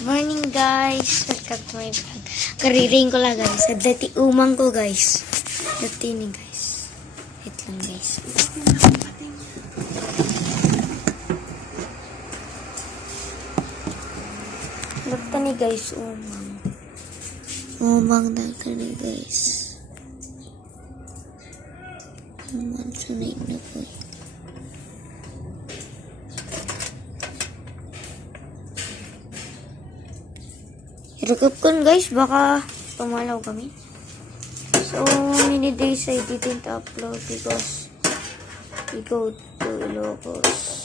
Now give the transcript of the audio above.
Morning guys. Nagkakmay vlog. Kariring ko lang guys. Sa dati umang ko guys. Dati ni guys. Wait lang guys. Dati ni guys umang. Umang dati ni guys. Umang sunay na po. Iragap ko guys, baka tumalaw kami. So, many days I didn't upload because we go to Ilocos.